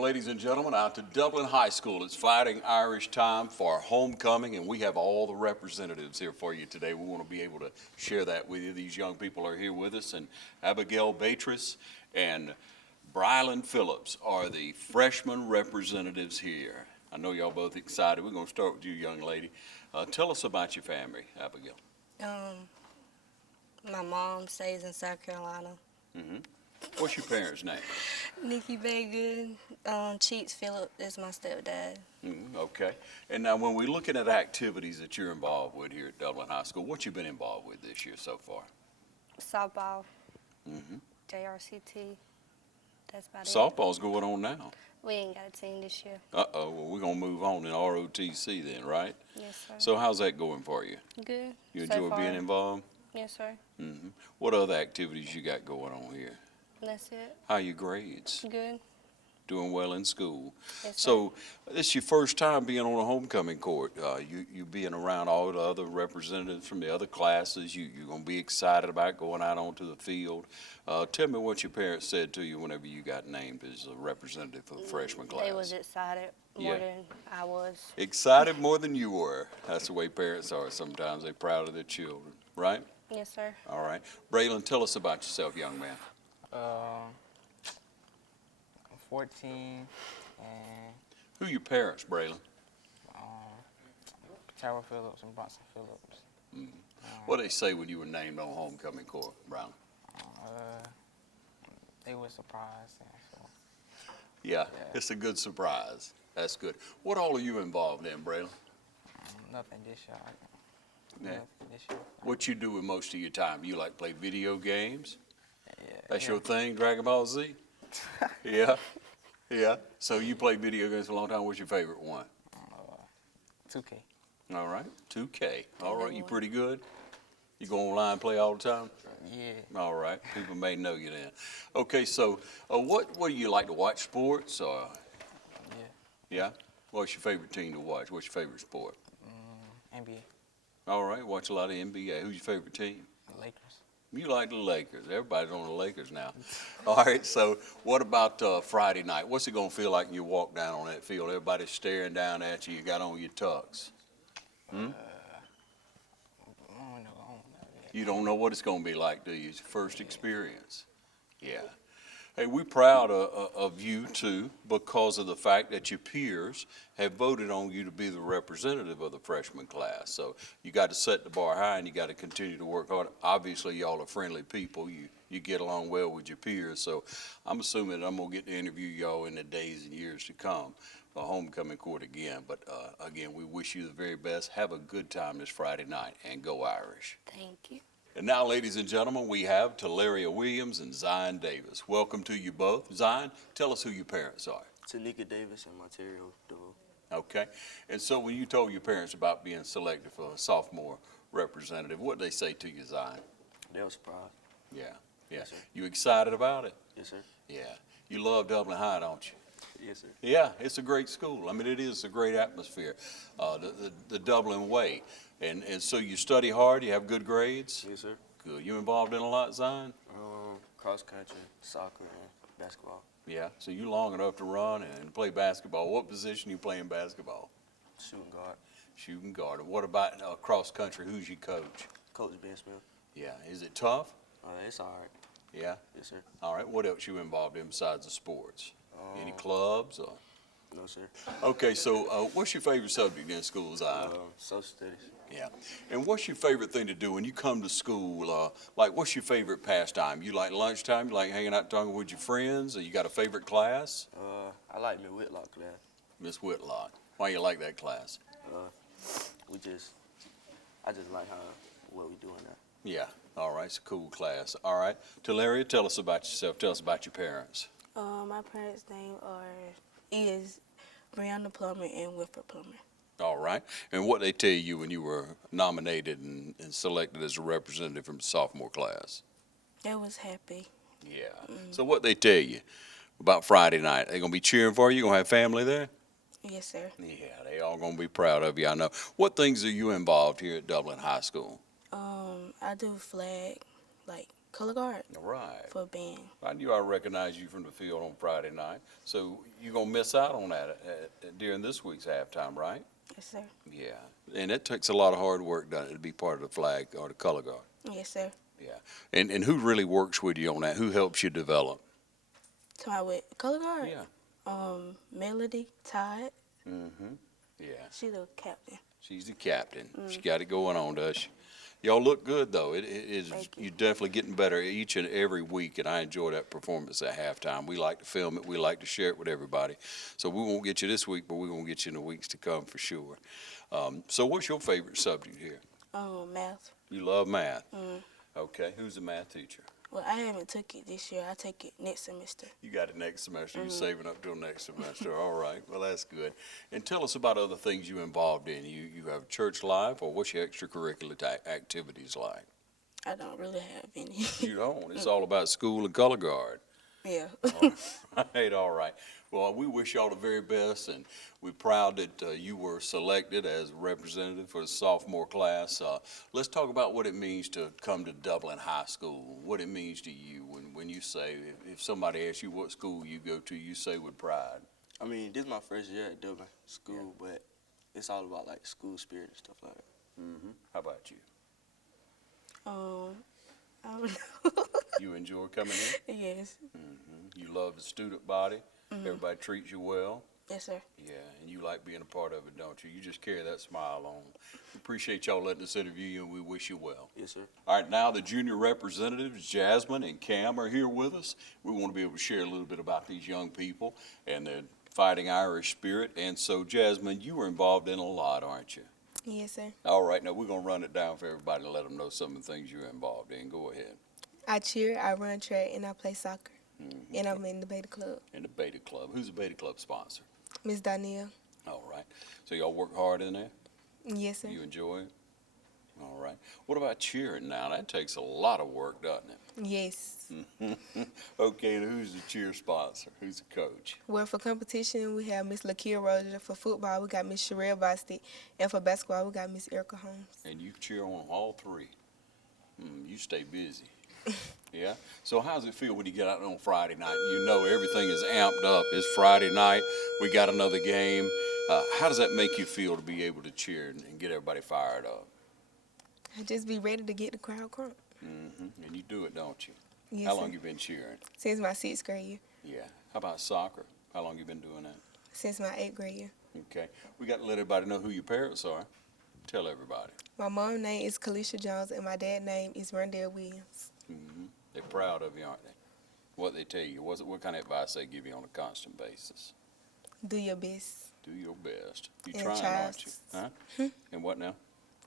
ladies and gentlemen, out to Dublin High School. It's Fighting Irish time for homecoming, and we have all the representatives here for you today. We want to be able to share that with you. These young people are here with us, and Abigail Beatrice and Brylan Phillips are the freshman representatives here. I know y'all both excited. We're going to start with you, young lady. Tell us about your family, Abigail. My mom stays in South Carolina. Mm-hmm. What's your parents' name? Nikki Baygood, Cheats Phillip is my stepdad. Okay. And now when we're looking at activities that you're involved with here at Dublin High School, what you been involved with this year so far? Softball, Mm-hmm. JRCT, that's about it. Softball's going on now. We ain't got a team this year. Uh-oh, well, we're going to move on in ROTC then, right? Yes, sir. So how's that going for you? Good. You so enjoy far. being involved? Yes, sir. Mm-hmm. What other activities you got going on here? That's it. How are your grades? Good. Doing well in school. Yes, sir. So this is your first time being on a homecoming court. You being around all the other representatives from the other classes. You're going to be excited about going out onto the field. Tell me what your parents said to you whenever you got named as a representative for the freshman class. They was excited more than I was. Excited more than you were. That's the way parents are sometimes. They're proud of their children, right? Yes, sir. All right. Braylon, tell us about yourself, young man. I'm 14, and Who your parents, Braylon? Tara Phillips and Bronson Phillips. What did they say when you were named on homecoming court, Brown? They were surprised. And so, Yeah, it's a good surprise. That's good. What all are you involved in, Braylon? nothing this year. Yeah. Nothing this year. What you do with most of your time? You like play video games? Yeah, That's yeah. your thing, Dragon Ball Z? Yeah? Yeah. So you play video games for a long time. What's your favorite one? 2K. All right, 2K. All right, you pretty good? You go online and play all the time? Yeah. All right, people may know you then. Okay, so what do you like to watch, sports? Yeah. Yeah? What's your favorite team to watch? What's your favorite sport? NBA. All right, watch a lot of NBA. Who's your favorite team? Lakers. You like the Lakers. Everybody's on the Lakers now. All right, so what about Friday night? What's it going to feel like when you walk down on that field? Everybody's staring down at you. You got on your tux. I don't know. You don't know what it's going to be like, do you? It's your first experience. Yeah. Hey, we're proud of you, too, because of the fact that your peers have voted on you to be the representative of the freshman class. So you got to set the bar high, and you got to continue to work hard. Obviously, y'all are friendly people. You get along well with your peers. So I'm assuming that I'm going to get to interview y'all in the days and years to come for homecoming court again. But, again, we wish you the very best. Have a good time this Friday night, and go Irish. Thank you. And now, ladies and gentlemen, we have Talaria Williams and Zion Davis. Welcome to you both. Zion, tell us who your parents are. Tanika Davis and Monterio DeVoe. Okay. And so when you told your parents about being selected for a sophomore representative, what did they say to you, Zion? They were surprised. Yeah. Yeah. Yes, sir. You excited about it? Yes, sir. Yeah. You love Dublin High, don't you? Yes, sir. Yeah, it's a great school. I mean, it is a great atmosphere, the Dublin way. And so you study hard, you have good grades? Yes, sir. Good. You involved in a lot, Zion? Cross country, soccer, and basketball. Yeah, so you long enough to run and play basketball. What position you play in basketball? Shooting guard. Shooting guard. And what about cross country? Who's your coach? Coach Ben Smith. Yeah, is it tough? It's all right. Yeah? Yes, sir. All right, what else you involved in besides the sports? Any clubs? Or? No, sir. Okay, so what's your favorite subject in school, Zion? Social studies. Yeah. And what's your favorite thing to do when you come to school? Like, what's your favorite pastime? You like lunchtime? You like hanging out talking with your friends? Or you got a favorite class? I like Miss Whitlock class. Miss Whitlock. Why you like that class? I just like what we doing now. Yeah. All right. It's a cool class. All right. Talaria, tell us about yourself. Tell us about your parents. My parents' name is Brianna Plummer and Wilfred Plummer. All right. And what they tell you when you were nominated and selected as a representative from the sophomore class? They was happy. Yeah. So what they tell you about Friday night? They going to be cheering for you? You going to have family there? Yes, sir. Yeah, they all going to be proud of you, I know. What things are you involved here at Dublin High School? I do flag, like color guard All right. for band. I knew I recognized you from the field on Friday night. So you're going to miss out on that during this week's halftime, right? Yes, sir. Yeah. And it takes a lot of hard work, doesn't it, to be part of the flag or the color guard? Yes, sir. Yeah. And who really works with you on that? Who helps you develop? Talking with color guard? Yeah. Melody, Todd. Mm-hmm. Yeah. She the captain. She's the captain. She got it going on, does she? Y'all look good, though. It is. Thank you. You're definitely getting better each and every week, and I enjoy that performance at halftime. We like to film it. We like to share it with everybody. So we won't get you this week, but we're going to get you in the weeks to come for sure. So what's your favorite subject here? Math. You love math. Okay. Who's the math teacher? Well, I haven't took it this year. I take it next semester. You got it next semester. You're saving up till next semester. All right. Well, that's good. And tell us about other things you're involved in. You have church life, or what's your extracurricular activities like? I don't really have any. You don't. It's all about school and color guard. Yeah. All right. Well, we wish y'all the very best, and we're proud that you were selected as a representative for the sophomore class. Let's talk about what it means to come to Dublin High School, what it means to you when you say, if somebody asks you what school you go to, you say with pride. I mean, this is my first year at Dublin school, but it's all about like school spirit and stuff like that. Mm-hmm. How about you? I don't know. You enjoy coming in? Yes. Mm-hmm. You love the student body? Everybody treats you well? Yes, sir. Yeah, and you like being a part of it, don't you? You just carry that smile on. We appreciate y'all letting us interview you, and we wish you well. Yes, sir. All right, now the junior representatives, Jasmine and Cam, are here with us. We want to be able to share a little bit about these young people and their fighting Irish spirit. And so, Jasmine, you were involved in a lot, aren't you? Yes, sir. All right, now we're going to run it down for everybody and let them know some of the things you're involved in. Go ahead. I cheer, I run track, and I play soccer. And I'm in the Beta Club. In the Beta Club. Who's the Beta Club sponsor? Miss Danielle. All right. So y'all work hard in there? Yes, sir. You enjoy it? All right. What about cheering now? That takes a lot of work, doesn't it? Yes. Okay, and who's the cheer sponsor? Who's the coach? Well, for competition, we have Miss Lakia Roger. For football, we got Miss Sherelle Bostic. And for basketball, we got Miss Erica Holmes. And you cheer on all three. You stay busy. Yeah? So how does it feel when you get out on Friday night? You know everything is amped up. It's Friday night. We got another game. How does that make you feel to be able to cheer and get everybody fired up? I just be ready to get the crowd crunk. And you do it, don't you? Yes, How sir. long you been cheering? Since my 6th grade year. Yeah. How about soccer? How long you been doing that? Since my 8th grade year. Okay. We got to let everybody know who your parents are. Tell everybody. My mom's name is Kalisha Jones, and my dad's name is Rondell Williams. They're proud of you, aren't they? What they tell you, what kind of advice they give you on a constant basis? Do your best. Do your best. You And trying, try aren't you? Huh? And what now?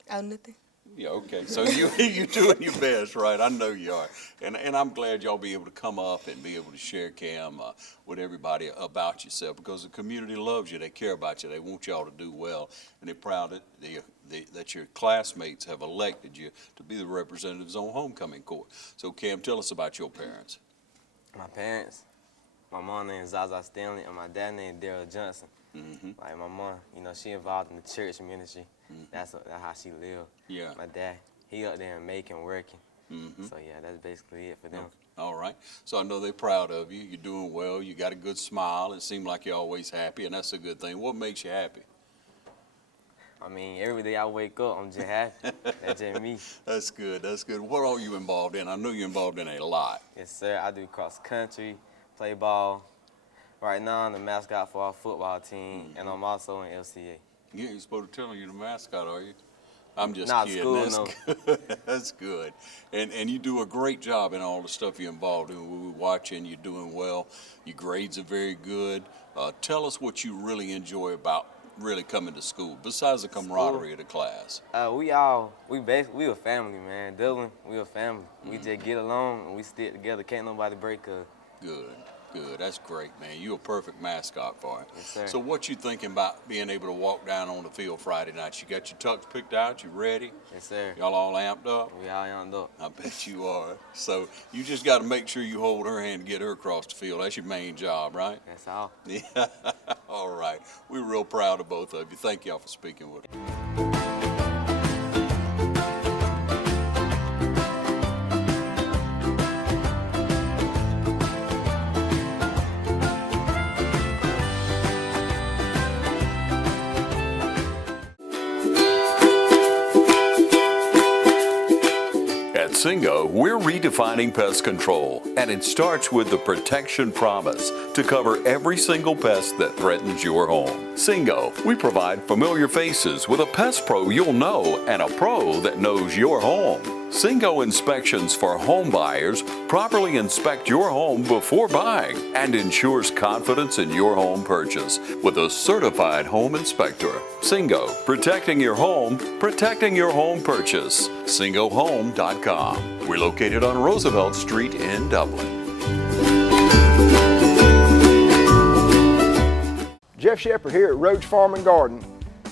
Oh, nothing. Yeah, okay. So you doing your best, right? I know you are. And I'm glad y'all be able to come up and be able to share, Cam, with everybody about yourself, because the community loves you. They care about you. They want y'all to do well. And they're proud that your classmates have elected you to be the representatives on homecoming court. So, Cam, tell us about your parents. My parents, my mom named Zaza Stanley, and my dad named Daryl Johnson. Like my mom, she involved in the church ministry. That's how she lived. Yeah. My dad, he up there making, working. So yeah, that's basically it for them. All right. So I know they're proud of you. You're doing well. You got a good smile. It seems like you're always happy, and that's a good thing. What makes you happy? I mean, every day I wake up, I'm just happy. That's just me. That's good. That's good. What are you involved in? I know you're involved in a lot. Yes, sir. I do cross country, play ball. Right now, I'm the mascot for our football team, and I'm also in LCA. You ain't supposed to tell them you're the mascot, are you? I'm just Not kidding. school, That's no. good. That's good. And you do a great job in all the stuff you're involved in. We were watching. You're doing well. Your grades are very good. Tell us what you really enjoy about really coming to school, besides the camaraderie of the class. We a family, man. Dublin, we a family. We just get along and we stick together. Can't nobody break us. Good. Good. That's great, man. You're a perfect mascot for it. Yes, sir. So what you thinking about being able to walk down on the field Friday night? You got your tux picked out? You ready? Yes, sir. Y'all all amped up? We all young up. I bet you are. So you just got to make sure you hold her hand and get her across the field. That's your main job, right? That's all. Yeah. All right. We're real proud of both of you. Thank y'all for speaking with us. Singo, we're redefining pest control, and it starts with the Protection Promise to cover every single pest that threatens your home. Singo, we provide familiar faces with a pest pro you'll know and a pro that knows your home. Singo inspections for home buyers properly inspect your home before buying and ensures confidence in your home purchase with a certified home inspector. Singo, protecting your home purchase. SingoHome.com. We're located on Roosevelt Street in Dublin. Jeff Shepard here at Roach Farm and Garden.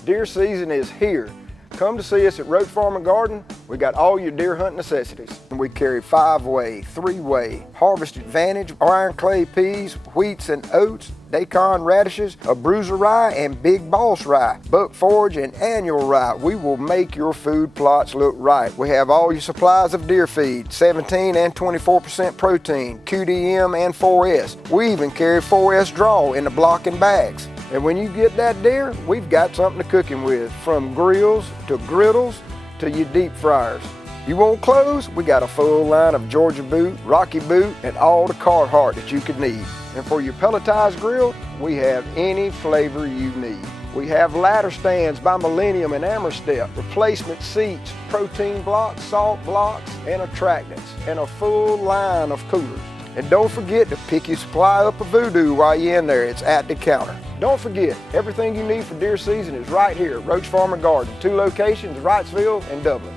Deer season is here. Come to see us at Roach Farm and Garden. We got all your deer hunt necessities. And we carry 5-way, 3-way, Harvest Advantage, iron clay peas, wheats and oats, daikon radishes, a bruiser rye, and big boss rye, buck forage and annual rye. We will make your food plots look right. We have all your supplies of deer feed, 17 and 24% protein, QDM and 4S. We even carry 4S draw in the block and bags. And when you get that deer, we've got something to cook him with, from grills to griddles to your deep fryers. You want clothes? We got a full line of Georgia boot, Rocky boot, and all the Carhartt that you could need. And for your pelletized grill, we have any flavor you need. We have ladder stands by Millennium and Amerstep, replacement seats, protein blocks, salt blocks, and attractants, and a full line of coolers. And don't forget to pick your supply up of Voodoo while you're in there. It's at the counter. Don't forget, everything you need for deer season is right here at Roach Farm and Garden. 2 locations, Wrightsville and Dublin.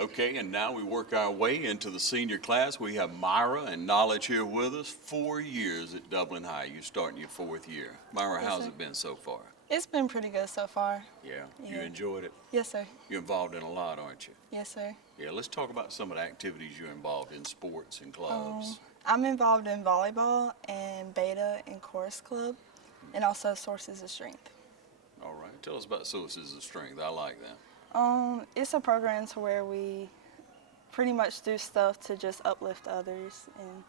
Okay, and now we work our way into the senior class. We have Myra and Knowledge here with us. 4 years at Dublin High. You're starting your 4th year. Myra, how's it been so far? It's been pretty good so far. Yeah, you Yeah. enjoyed it? Yes, sir. You're involved in a lot, aren't you? Yes, sir. Yeah, let's talk about some of the activities you're involved in, sports and clubs. I'm involved in volleyball and beta and chorus club, and also sources of strength. All right, tell us about Sources of Strength. I like that. It's a program to where we pretty much do stuff to just uplift others and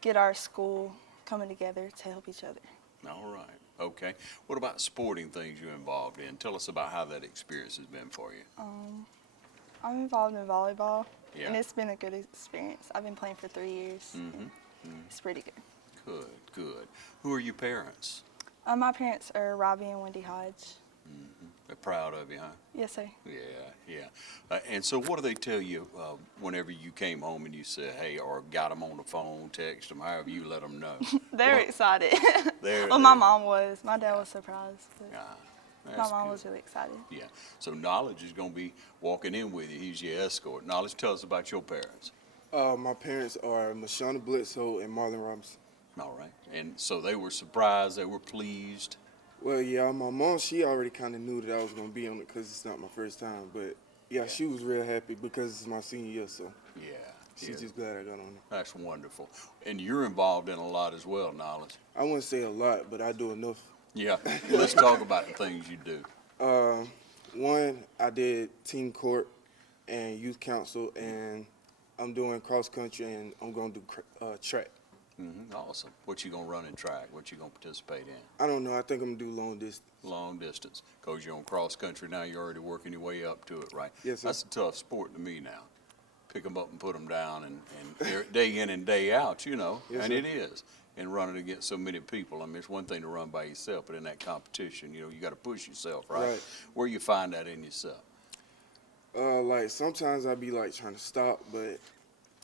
get our school coming together to help each other. All right, okay. What about sporting things you're involved in? Tell us about how that experience has been for you. I'm involved in volleyball, Yeah. and it's been a good experience. I've been playing for 3 years. and It's pretty good. Good, good. Who are your parents? My parents are Robbie and Wendy Hodge. They're proud of you, huh? Yes, sir. Yeah. And so what do they tell you whenever you came home and you said, hey, or got them on the phone, text them, however you let them know? They're What- excited. They're- Well, my they're- mom was. My dad was surprised. But Ah, my that's mom good. was really excited. Yeah. So Knowledge is going to be walking in with you. He's your escort. Knowledge, tell us about your parents. My parents are Mashana Bledsoe and Marlon Robinson. All right. And so they were surprised. They were pleased. Well, yeah, my mom, she already kind of knew that I was going to be on it because it's not my first time. But, yeah, she was real happy because it's my senior year, so Yeah. she's just glad I got on it. That's wonderful. And you're involved in a lot as well, Knowledge. I wouldn't say a lot, but I do enough. Yeah. Let's talk about the things you do. One, I did team court and youth council, and I'm doing cross country, and I'm going to do track. Awesome. What you going to run in track? What you going to participate in? I don't know. I think I'm going to do long distance. Long distance. Because you're on cross country now, you're already working your way up to it, right? Yes, sir. That's a tough sport to me now. Pick them up and put them down, and day in and day out, you know, Yes, and sir. it is. And running against so many people. I mean, it's one thing to run by yourself, but in that competition, you know, you got to push yourself, right? Right. Where you find that in yourself? Like, sometimes I be, like, trying to stop, but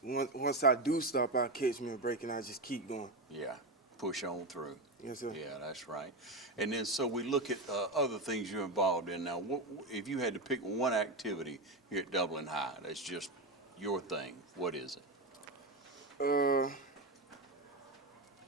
once I do stop, I catch me a break, and I just keep going. Yeah, push on through. Yes, sir. Yeah, that's right. And then so we look at other things you're involved in. Now, what, if you had to pick one activity here at Dublin High that's just your thing, what is it?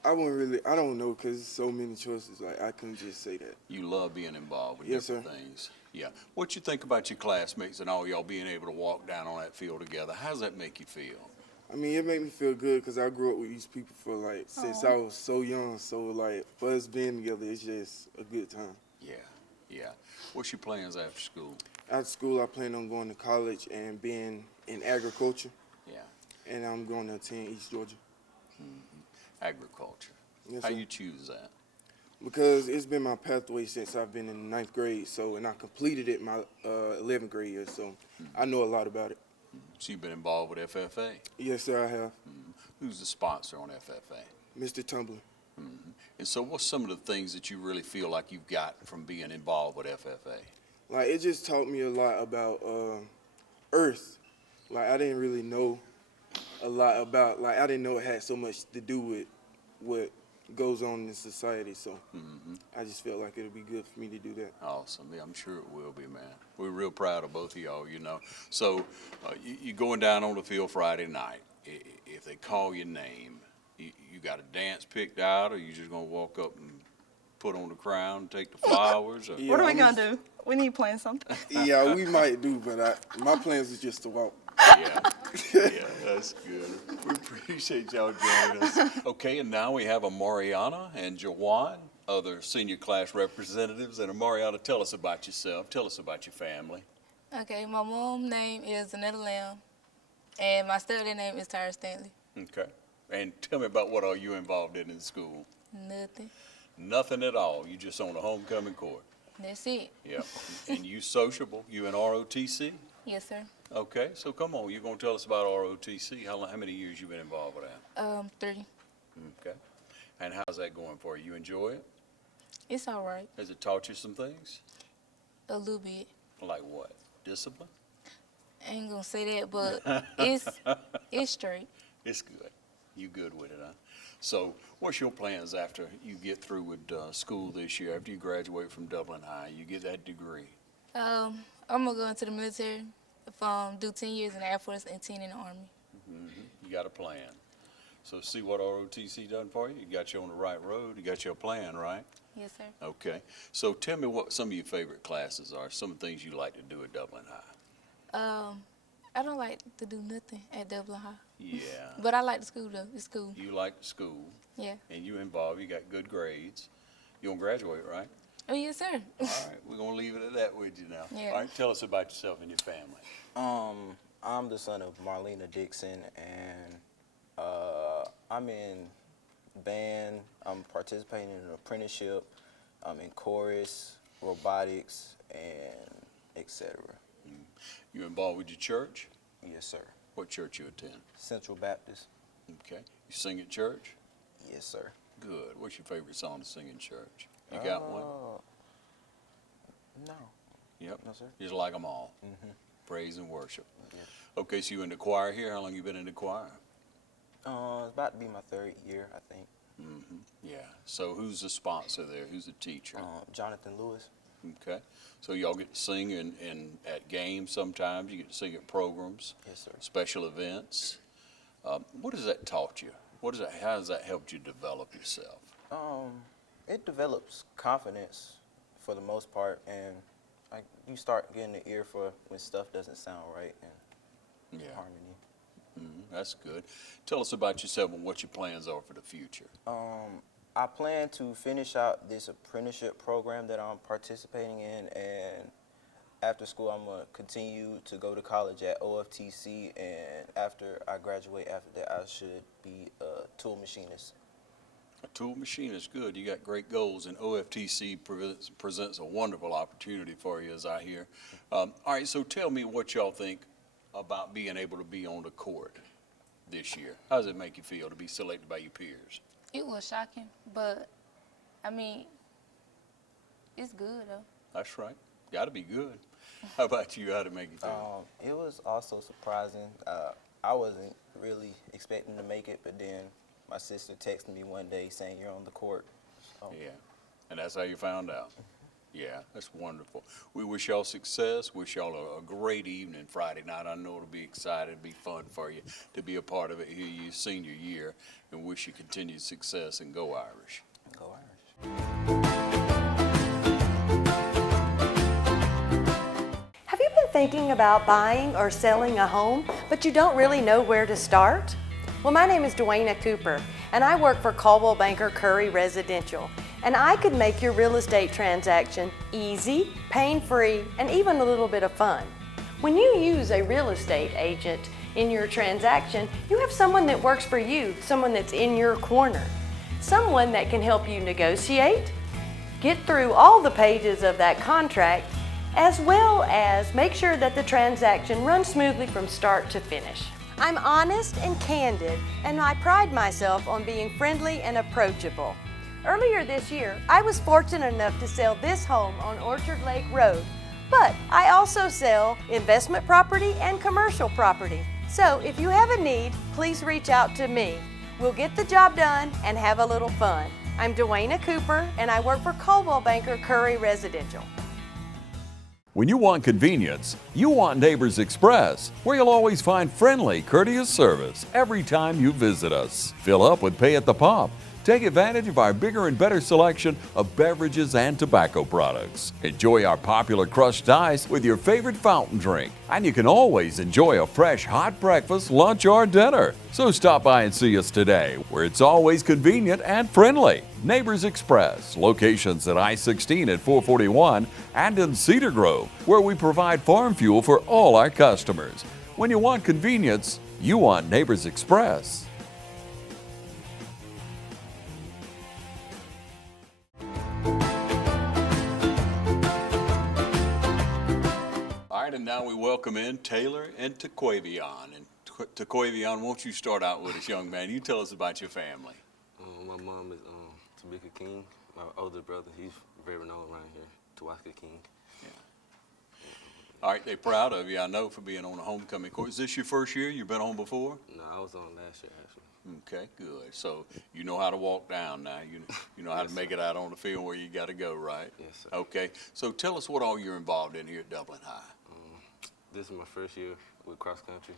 I don't know, because there's so many choices. Like, I couldn't just say that. You love being involved with Yes, different sir. things. Yeah. What you think about your classmates and all y'all being able to walk down on that field together? How does that make you feel? I mean, it made me feel good because I grew up with these people for, like, since I was so young. So, like, for us being together, it's just a good time. Yeah. What's your plans after school? After school, I plan on going to college and being in agriculture, Yeah. and I'm going to attend East Georgia. Agriculture. Yes, How sir. you choose that? Because it's been my pathway since I've been in the 9th grade, and I completed it my 11th grade year, so I know a lot about it. So you've been involved with FFA. Yes, sir, I have. Who's the sponsor on FFA? Mr. Tumbler. And so what's some of the things that you really feel like you've got from being involved with FFA? Like, it just taught me a lot about Earth. Like, I didn't really know a lot about, like, I didn't know it had so much to do with what goes on in society, so I just felt like it would be good for me to do that. Awesome. Yeah, I'm sure it will be, man. We're real proud of both of y'all, you know. So you going down on the field Friday night. If they call your name, you got a dance picked out, or you just going to walk up and put on the crown, take the flowers? Or? Yeah, What are we going to do? We need to plan something. Yeah, we might do, but my plans is just to walk. Yeah, yeah, that's good. We appreciate y'all joining us. Okay, and now we have a Mariana and Jawan, other senior class representatives. And Mariana, tell us about yourself. Tell us about your family. Okay, my mom's name is Zanetta Lamb, and my stepdad name is Tyra Stanley. Okay. And tell me about what are you involved in school? Nothing. Nothing at all. You just on the homecoming court. That's it. Yeah. And you sociable. You in ROTC? Yes, sir. Okay. So come on. You're going to tell us about ROTC. How many years you been involved with that? 3. Okay. And how's that going for you? You enjoy it? It's all right. Has it taught you some things? A little bit. Like what? Discipline? I ain't gonna say that, but it's straight. It's good. You good with it, huh? So what's your plans after you get through with school this year, after you graduate from Dublin High, you get that degree? I'm gonna go into the military, do 10 years in the Air Force and 10 in the Army. You got a plan. So see what ROTC done for you? You got you on the right road. You got your plan, right? Yes, sir. Okay. So tell me what some of your favorite classes are, some of the things you like to do at Dublin High. I don't like to do nothing at Dublin High. Yeah. But I like the school, though. It's cool. You like school, Yeah. and you involved. You got good grades. You gonna graduate, right? Oh, yes, sir. All right. We're gonna leave it at that with you now. Yeah. All right. Tell us about yourself and your family. I'm the son of Marlena Dixon, and I'm in band. I'm participating in an apprenticeship. I'm in chorus, robotics, and etc. You involved with your church? Yes, sir. What church you attend? Central Baptist. Okay. You sing at church? Yes, sir. Good. What's your favorite song to sing in church? You got one? No. Yep. No, sir. Just like them all. Praise and worship. Yeah. Okay, so you in the choir here. How long you been in the choir? It's about to be my 3rd year, I think. Yeah. So who's the sponsor there? Who's the teacher? Jonathan Lewis. Okay. So y'all get to sing at games sometimes. You get to sing at programs. Yes, sir. Special events. What has that taught you? How has that helped you develop yourself? It develops confidence for the most part, and you start getting the ear for when stuff doesn't sound right and Yeah. harmony. That's good. Tell us about yourself and what your plans are for the future. I plan to finish out this apprenticeship program that I'm participating in, and after school I'm going to continue to go to college at OFTC, and after I graduate after that I should be a tool machinist. A tool machine is good. You got great goals, and OFTC presents a wonderful opportunity for you, as I hear. All right, so tell me what y'all think about being able to be on the court this year. How does it make you feel to be selected by your peers? It was shocking, but, I mean, it's good, though. That's right. Got to be good. How about you? How did it make you feel? It was also surprising. I wasn't really expecting to make it, but then my sister texted me one day saying you're on the court. So, Yeah, and that's how you found out. Yeah, that's wonderful. We wish y'all success. Wish y'all a great evening Friday night. I know it'll be exciting, be fun for you to be a part of it here your senior year, and wish you continued success, and go Irish. Go Irish. Have you been thinking about buying or selling a home, but you don't really know where to start? Well, my name is Dwayna Cooper, and I work for Caldwell Banker Curry Residential. And I could make your real estate transaction easy, pain-free, and even a little bit of fun. When you use a real estate agent in your transaction, you have someone that works for you, someone that's in your corner, someone that can help you negotiate, get through all the pages of that contract, as well as make sure that the transaction runs smoothly from start to finish. I'm honest and candid, and I pride myself on being friendly and approachable. Earlier this year, I was fortunate enough to sell this home on Orchard Lake Road, but I also sell investment property and commercial property. So if you have a need, please reach out to me. We'll get the job done and have a little fun. I'm Dwayna Cooper, and I work for Coldwell Banker Curry Residential. When you want convenience, you want Neighbors Express, where you'll always find friendly, courteous service every time you visit us. Fill up with pay at the pump. Take advantage of our bigger and better selection of beverages and tobacco products. Enjoy our popular crushed ice with your favorite fountain drink. And you can always enjoy a fresh hot breakfast, lunch, or dinner. So stop by and see us today, where it's always convenient and friendly. Neighbors Express, locations at I-16 at 441 and in Cedar Grove, where we provide farm fuel for all our customers. When you want convenience, you want Neighbors Express. And now we welcome in Taylor and Taquavion. And Taquavion, won't you start out with us, young man? You tell us about your family. My mom is Tamika King. My older brother, he's very known around here, Tawaska King. Yeah. All right, they're proud of you, I know, for being on the homecoming court. Is this your first year? You've been on before? No, I was on last year, actually. Okay, good. So you know how to walk down now. You know how to make it out on the field where you got to go, right? Yes, sir. Okay. So tell us what all you're involved in here at Dublin High. This is my first year with cross country.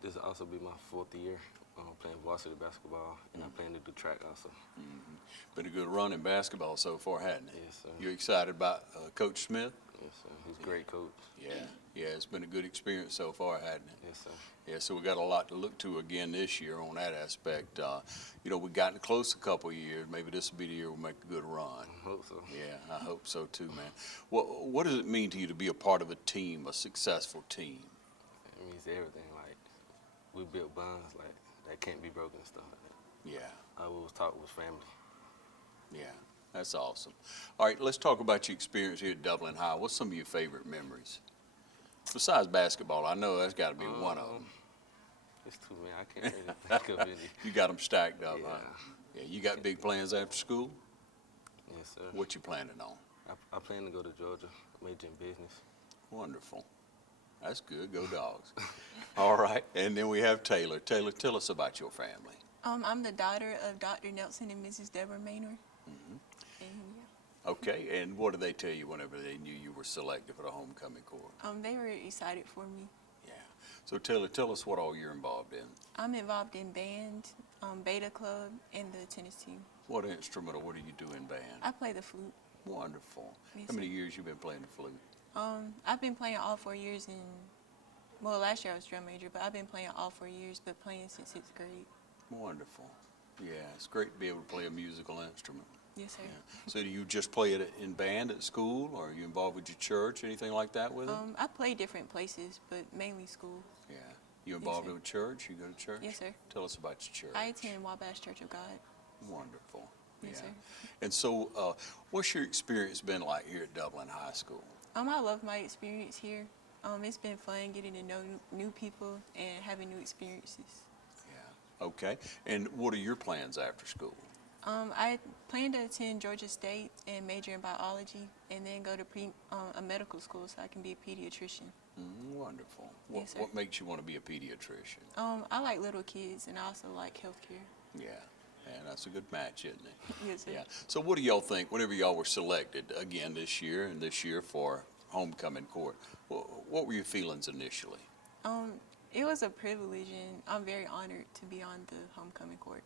This will also be my 4th year playing varsity basketball, and I plan to do track also. Been a good run in basketball so far, hasn't it? Yes, sir. You excited about Coach Smith? Yes, sir. He's a great coach. Yeah, it's been a good experience so far, hasn't it? Yes, sir. Yeah, so we got a lot to look to again this year on that aspect. We've gotten close a couple of years. Maybe this will be the year we'll make a good run. I hope so. Yeah, I hope so too, man. What does it mean to you to be a part of a team, a successful team? It means everything. Like, we built bonds like that can't be broken and stuff like that. Yeah. I always talk with family. Yeah, that's awesome. All right, let's talk about your experience here at Dublin High. What's some of your favorite memories? Besides basketball, I know that's got to be one of them. It's too many. I can't really think of any. You got them stacked up, Yeah. huh? Yeah, you got big plans after school? Yes, sir. What you planning on? I plan to go to Georgia, major in business. Wonderful. That's good. Go Dogs. All right, and then we have Taylor. Taylor, tell us about your family. I'm the daughter of Dr. Nelson and Mrs. Deborah Maynard. And, yeah. Okay, and what did they tell you whenever they knew you were selected for the homecoming court? They were excited for me. Yeah. So Taylor, tell us what all you're involved in. I'm involved in band, Beta Club, and the tennis team. What instrument or what do you do in band? I play the flute. Wonderful. Yes, How many sir. years you been playing the flute? I've been playing all 4 years last year I was drum major, but I've been playing all 4 years, but playing since 6th grade. Wonderful. Yeah, it's great to be able to play a musical instrument. Yes, sir. Yeah. So do you just play it in band at school, or are you involved with your church, anything like that with it? I play different places, but mainly school. Yeah. You involved sir. in a church? You go to church? Yes, sir. Tell us about your church. I attend Wabash Church of God. Wonderful. Yes, Yeah. sir. And so, what's your experience been like here at Dublin High School? I love my experience here. It's been fun getting to know new people and having new experiences. Yeah. Okay. And what are your plans after school? I plan to attend Georgia State and major in biology, and then go to a medical school so I can be a pediatrician. Wonderful. Yes, sir. What makes you want to be a pediatrician? I like little kids, and I also like healthcare. Yeah. And that's a good match, isn't it? Yes, sir. Yeah. So what do y'all think, whenever y'all were selected again this year for homecoming court, what were your feelings initially? It was a privilege, and I'm very honored to be on the homecoming court.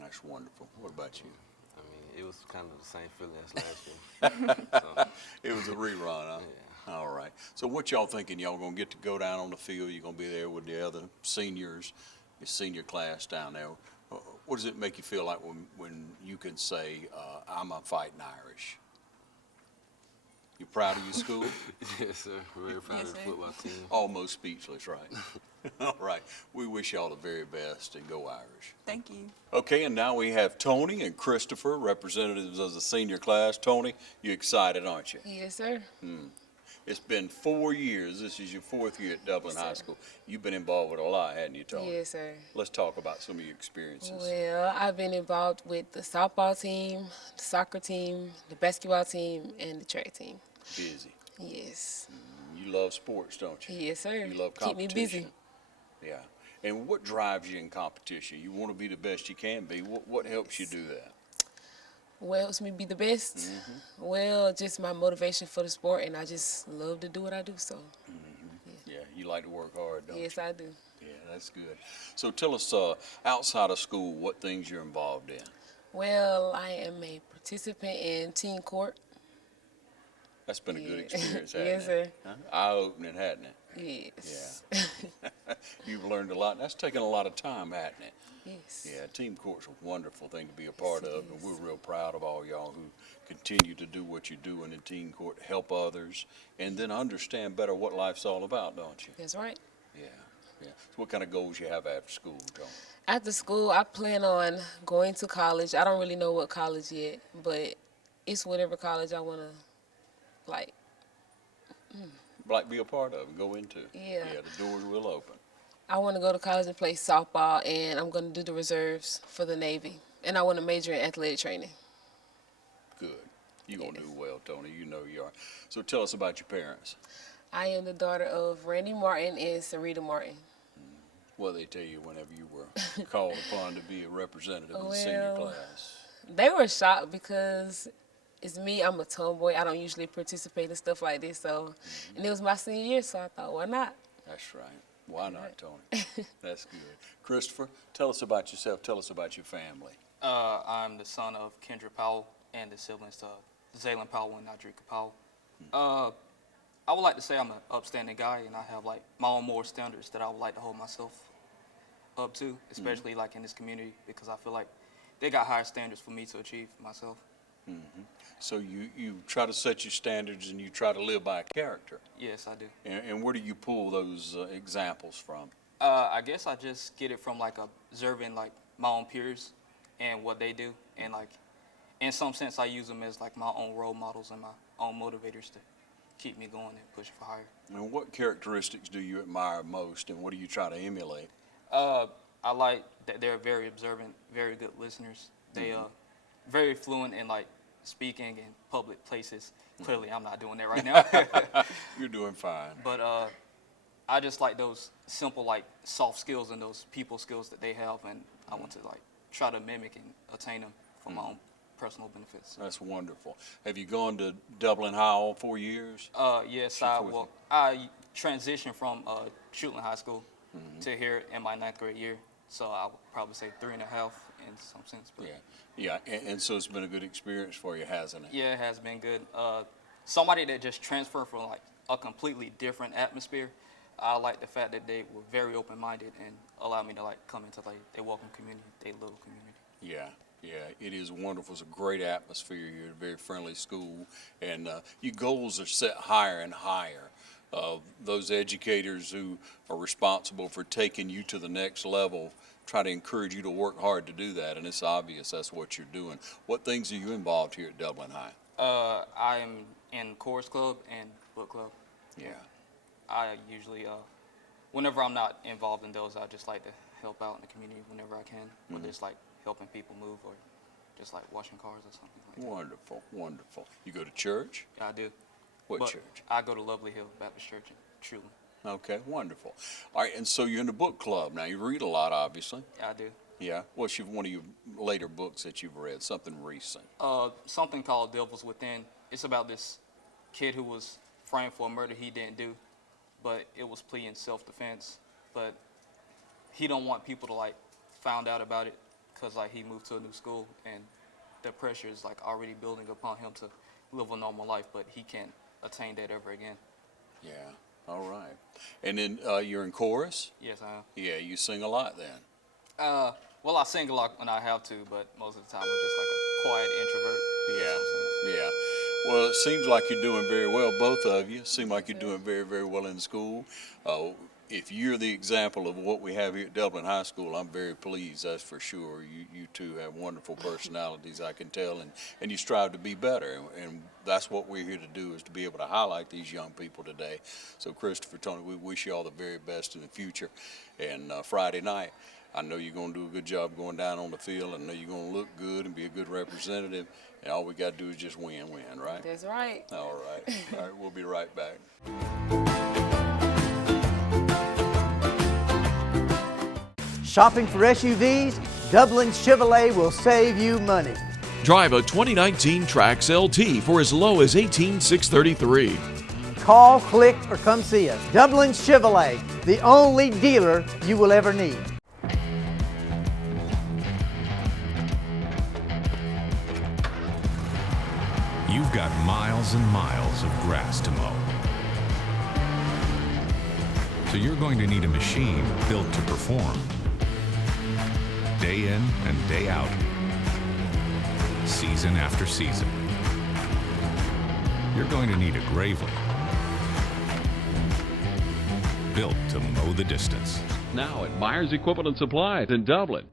That's wonderful. What about you? I mean, it was kind of the same feeling as last year. So, It was a rerun, huh? Yeah. All right. So what y'all thinking? Y'all gonna get to go down on the field? You're gonna be there with the other seniors, your senior class down there. What does it make you feel like when you can say, I'm a fighting Irish? You proud of your school? Yes, sir. Very proud Yes, of the sir. football team. Almost speechless, right? All right. We wish y'all the very best and go Irish. Thank you. Okay, and now we have Tony and Christopher, representatives of the senior class. Tony, you excited, aren't you? Yes, sir. It's been 4 years. This is your 4th year at Dublin Yes, High sir. School. You've been involved with a lot, hadn't you, Tony? Yes, sir. Let's talk about some of your experiences. Well, I've been involved with the softball team, the soccer team, the basketball team, and the track team. Busy. Yes. You love sports, don't you? Yes, sir. You love Keep me competition. busy. Yeah. And what drives you in competition? You want to be the best you can be. What helps you do that? What helps me be the best? Well, just my motivation for the sport, and I just love to do what I do, so Yeah, you like to work hard, don't you? yes, I do. Yeah, that's good. So tell us, outside of school, what things you're involved in. Well, I am a participant in teen court. That's been a good Yeah. experience, hasn't Yes, it? sir. Huh? Eye-opening, hasn't it? Yes. You've learned a lot. That's taken a lot of time, hasn't it? Yes. Yeah, team court's a wonderful thing to be a part Yes, it of, and is. we're real proud of all y'all who continue to do what you're doing in team court, help others, and then understand better what life's all about, don't you? That's right. Yeah, yeah. So what kind of goals you have after school, Tony? After school, I plan on going to college. I don't really know what college yet, but it's whatever college I want to, like. Like be a part of and go into. Yeah. Yeah, the doors will open. I want to go to college and play softball, and I'm going to do the reserves for the Navy. And I want to major in athletic training. Good. You're going to do well, Tony. You know you are. So tell us about your parents. I am the daughter of Randy Martin and Sarita Martin. What they tell you whenever you were called upon to be a representative of the senior Well, class. They were shocked because it's me. I'm a tomboy. I don't usually participate in stuff like this. So, and it was my senior year, so I thought, why not? That's right. Why not, Tony? That's good. Christopher, tell us about yourself. Tell us about your family. I'm the son of Kendra Powell and the siblings to Zaylen Powell and Nadrika Powell. I would like to say I'm an upstanding guy, and I have like my own moral standards that I would like to hold myself up to, especially like in this community, because I feel like they got higher standards for me to achieve myself. So you try to set your standards and you try to live by a character. Yes, I do. And where do you pull those examples from? I guess I just get it from like observing like my own peers and what they do, and like in some sense I use them as like my own role models and my own motivators to keep me going and push for higher. And what characteristics do you admire most, and what do you try to emulate? I like that they're very observant, very good listeners. They very fluent in like speaking in public places. Clearly, I'm not doing that right now. You're doing fine. But I just like those simple like soft skills and those people skills that they have, and I want to like try to mimic and attain them for my own personal benefits. That's wonderful. Have you gone to Dublin High all 4 years? Yes, Fourth I transitioned from Schutlin High School to here in my 9th grade year, so I would probably say 3.5 in some sense. But Yeah, and so it's been a good experience for you, hasn't it? yeah, it has been good. Somebody that just transferred from like a completely different atmosphere, I like the fact that they were very open-minded and allowed me to like come into like their welcome community, their little community. Yeah, it is wonderful. It's a great atmosphere here, a very friendly school, and your goals are set higher and higher. Those educators who are responsible for taking you to the next level try to encourage you to work hard to do that, and it's obvious that's what you're doing. What things are you involved here at Dublin High? I am in chorus club and book club. Yeah. I usually, whenever I'm not involved in those, I just like to help out in the community whenever I can, whether it's like helping people move or just like washing cars or something like that. Wonderful, wonderful. You go to church? I do. What But church? I go to Lovely Hill Baptist Church in Truman. Okay, wonderful. All right, and so you're in the book club now. You read a lot, obviously. I do. Yeah. What's one of your later books that you've read? Something recent? Something called Devils Within. It's about this kid who was framed for a murder he didn't do, but it was plea in self-defense. But he don't want people to like found out about it because like he moved to a new school and the pressure is like already building upon him to live a normal life, but he can't attain that ever again. Yeah. All right. And then you're in chorus? Yes, I am. Yeah, you sing a lot then. Well, I sing a lot when I have to, but most of the time I'm just like a quiet introvert. in some sense. Yeah. Well, it seems like you're doing very well, both of you. Seem like you're doing very, very well in school. If you're the example of what we have here at Dublin High School, I'm very pleased, that's for sure. You two have wonderful personalities, I can tell, and you strive to be better. And that's what we're here to do, is to be able to highlight these young people today. So, Christopher, Tony, we wish you all the very best in the future. And Friday night, I know you're going to do a good job going down on the field. I know you're going to look good and be a good representative. And all we got to do is just win, right? That's right. All right. All right, we'll be right back. Shopping for SUVs? Dublin Chevrolet will save you money. Drive a 2019 Trax LT for as low as $18,633. Call, click, or come see us. Dublin Chevrolet, the only dealer you will ever need. You've got miles and miles of grass to mow. So you're going to need a machine built to perform. Day in and day out. Season after season. You're going to need a Gravely. Built to mow the distance. Now at Myers Equipment and Supplies in Dublin.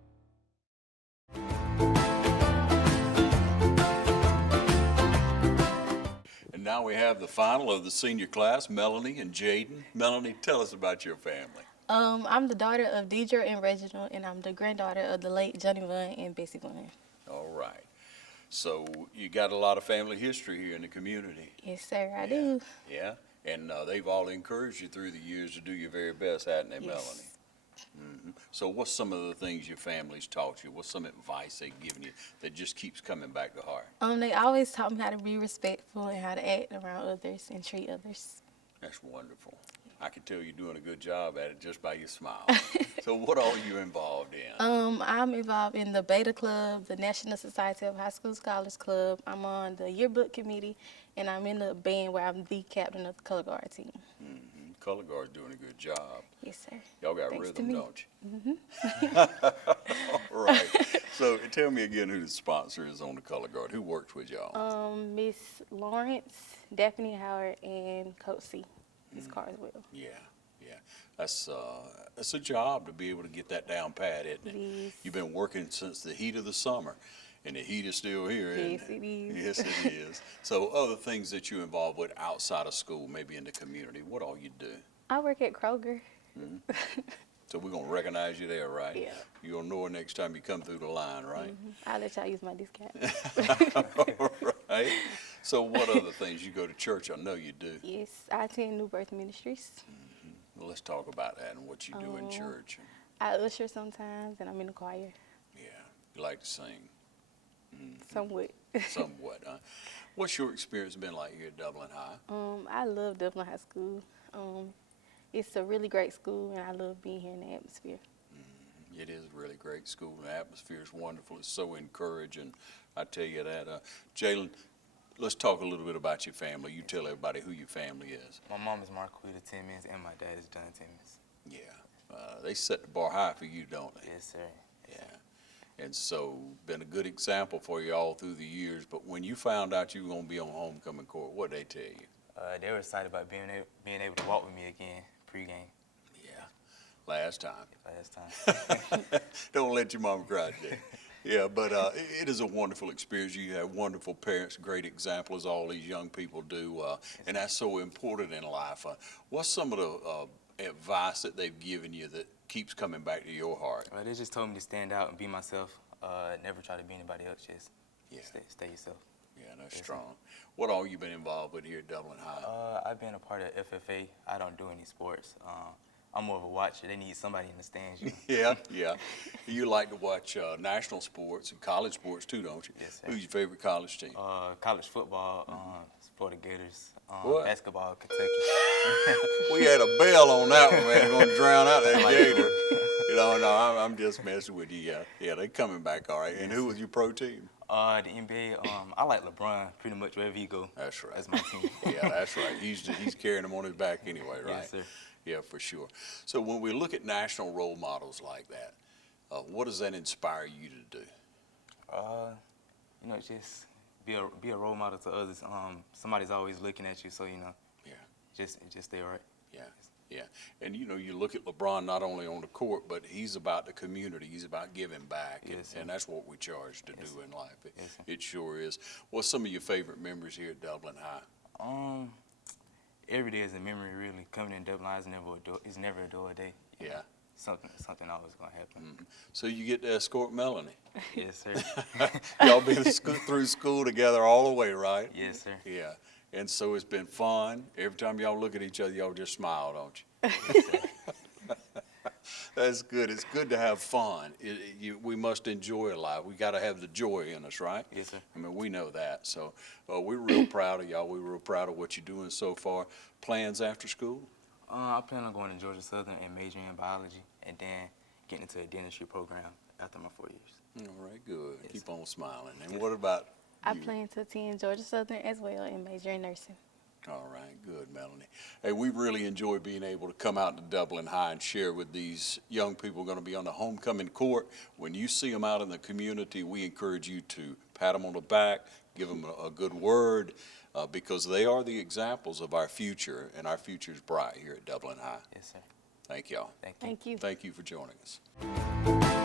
And now we have the final of the senior class, Melanie and Jaden. Melanie, tell us about your family. I'm the daughter of Deidre and Reginald, and I'm the granddaughter of the late Johnny Vaughn and Bessie Vaughn. All right. So you got a lot of family history here in the community. Yes, sir, I do. Yeah? And they've all encouraged you through the years to do your very best, hadn't they, Yes. Melanie? So what's some of the things your family's taught you? What's some advice they've given you that just keeps coming back to heart? They always taught me how to be respectful and how to act around others and treat others. That's wonderful. I can tell you're doing a good job at it just by your smile. So what all are you involved in? I'm involved in the Beta Club, the National Society of High School Scholars Club. I'm on the yearbook committee, and I'm in the band where I'm the captain of the color guard team. Color Guard's doing a good job. Yes, sir. Y'all got Thanks to rhythm, me. don't you? All right. So tell me again who the sponsor is on the Color Guard. Who works with y'all? Miss Lawrence, Daphne Howard, and Coach C. Miss Carswell. Yeah. That's a job to be able to get that down pat, isn't it? Yes. You've been working since the heat of the summer, and the heat is still here, isn't Yes, it is. Yes, it is. So other things that you involved with outside of school, maybe in the community, what all you do? I work at Kroger. So we're going to recognize you there, right? Yeah. You'll know it next time you come through the line, right? I'll let y'all use my discount. All right. So what other things? You go to church, I know you do. Yes, I attend New Birth Ministries. Well, let's talk about that and what you do in church. I usher sometimes, and I'm in the choir. Yeah, you like to sing. Somewhat. Somewhat, huh? What's your experience been like here at Dublin High? I love Dublin High School. It's a really great school, and I love being here in the atmosphere. It is a really great school. The atmosphere is wonderful. It's so encouraging. I tell you that. Jalen, let's talk a little bit about your family. You tell everybody who your family is. My mom is Marquita Timmons, and my dad is John Timmons. Yeah. They set the bar high for you, don't they? Yes, sir. Yeah. And so, been a good example for you all through the years. But when you found out you were going to be on homecoming court, what did they tell you? They were excited about being able to walk with me again pregame. Yeah. Last time. Last time. Don't let your mom cry, Jay. Yeah, but it is a wonderful experience. You have wonderful parents, great example as all these young people do, and that's so important in life. What's some of the advice that they've given you that keeps coming back to your heart? Well, they just told me to stand out and be myself. Never try to be anybody else. Just stay yourself. Yeah, that's strong. What all you been involved with here at Dublin High? I've been a part of FFA. I don't do any sports. I'm more of a watcher. They need somebody in the stands. Yeah. You like to watch national sports and college sports too, don't you? Yes, sir. Who's your favorite college team? College football, Florida Gators, What? basketball, Kentucky. We had a bell on that one, man. Going to drown out that Gator. No, I'm just messing with you. Yeah, they coming back all right. And who was your pro team? The NBA, I like LeBron pretty much wherever he go. That's right. That's my team. Yeah, that's right. He's carrying them on his back anyway, right? Yes, sir. Yeah, for sure. So when we look at national role models like that, what does that inspire you to do? Just be a role model to others. Somebody's always looking at you, so Yeah. just stay right. Yeah, yeah. And you look at LeBron not only on the court, but he's about the community. He's about giving back, Yes, sir. and that's what we charge to do in life. Yes, sir. It sure is. What's some of your favorite memories here at Dublin High? Every day is a memory, really. Coming in Dublin High is never a dull day. Yeah. Something always gonna happen. So you get to escort Melanie. Yes, sir. Y'all been through school together all the way, right? Yes, sir. Yeah. And so it's been fun. Every time y'all look at each other, y'all just smile, don't you? That's good. It's good to have fun. We must enjoy life. We got to have the joy in us, right? Yes, sir. I mean, we know that. So we're real proud of y'all. We're real proud of what you're doing so far. Plans after school? I plan on going to Georgia Southern and majoring in biology, and then getting into a dentistry program after my 4 years. All right, good. Yes. Keep on smiling. And what about I you? plan to attend Georgia Southern as well and major in nursing. All right, good, Melanie. Hey, we really enjoy being able to come out to Dublin High and share with these young people going to be on the homecoming court. When you see them out in the community, we encourage you to pat them on the back, give them a good word, because they are the examples of our future, and our future is bright here at Dublin High. Yes, sir. Thank y'all. Thank you. Thank you. Thank you for joining us.